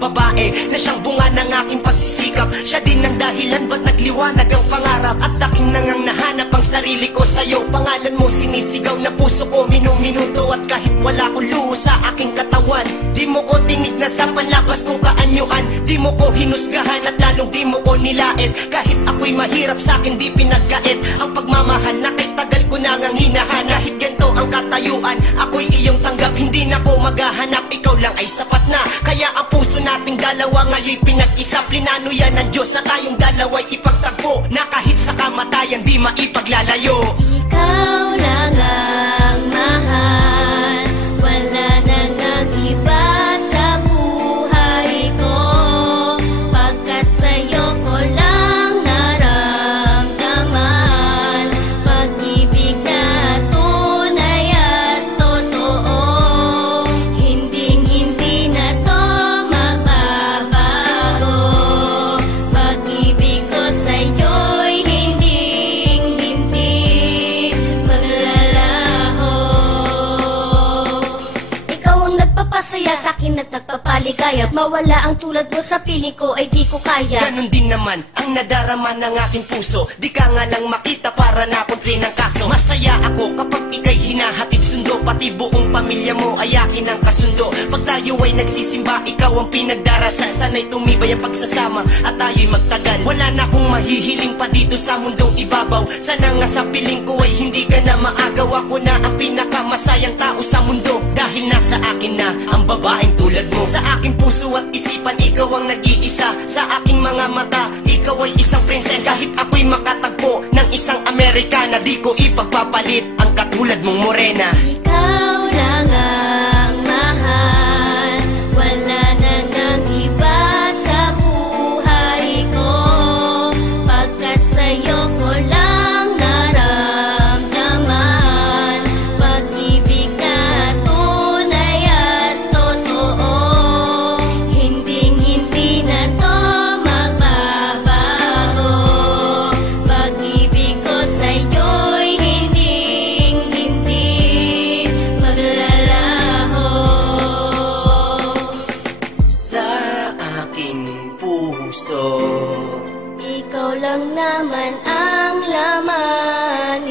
babae na siyang bunga ng aking pagsisikap. Siya din ang dahilan ba't nagliwanag ang pangarap, at aking nangang nahanap ang sarili ko sa'yo. Pangalan mo sinisigaw na puso ko minuminuto, at kahit wala ko luho sa aking katawan, di mo ko tinignan sa panlabas kong kaanyuan. Di mo ko hinusgahan at lalong di mo ko nilait. Kahit ako'y mahirap sa'kin di pinagkait ang pagmamahal na kay tagal ko nang hinahanap. Kahit ganito ang katayuan, ako'y iyong tanggap, hindi na ko maghahanap. Ikaw lang ay sapat na, kaya ang puso nating dalawa ngayon'y pinag-isa. Plinano yan ng Diyos na tayong dalawa'y ipagtagpo, na kahit sa kamatayan di maipaglalayo. Ikaw lang ang mahal, wala nang ang iba sa buhay ko, pagkat sa'yo ko lang naramdaman pag-ibig na tunay at totoo. Hinding-hindi na to magbabago, pag-ibig ko sa'yo'y hinding-hindi maglalaho. Ikaw ang nagpapasaya sa'kin at nagpapaligaya, mawala ang tulad mo sa piling ko ay di ko kaya. Ganon din naman ang nadarama ng aking puso, di ka nga lang makita para nakontri ng kaso. Masaya ako kapag ika'y hinahatid sundo, pati buong pamilya mo ay akin ang kasundo. Pag tayo ay nagsisimba, ikaw ang pinagdarasan. Sana'y tumibay ang pagsasama at tayo'y magtagal. Wala na akong mahihiling pa dito sa mundong ibabaw. Sana nga sa piling ko ay hindi ka na maagaw. Ako na ang pinakamasayang tao sa mundo, dahil nasa akin na ang babaeng tulad mo. Sa aking puso at isipan, ikaw ang nag-iisa. Sa aking mga mata, ikaw ay isang prinsesa. Kahit ako'y makatagpo ng isang Amerikana, di ko ipagpapalit ang katulad mong morena. Ikaw lang ang mahal, wala nang ang iba sa buhay ko, pagkat sa'yo ko lang naramdaman pag-ibig na tunay at totoo. Hinding-hindi na to magbabago, pag-ibig ko sa'yo'y hinding-hindi maglalaho. Sa aking puso, Ikaw lang naman ang laman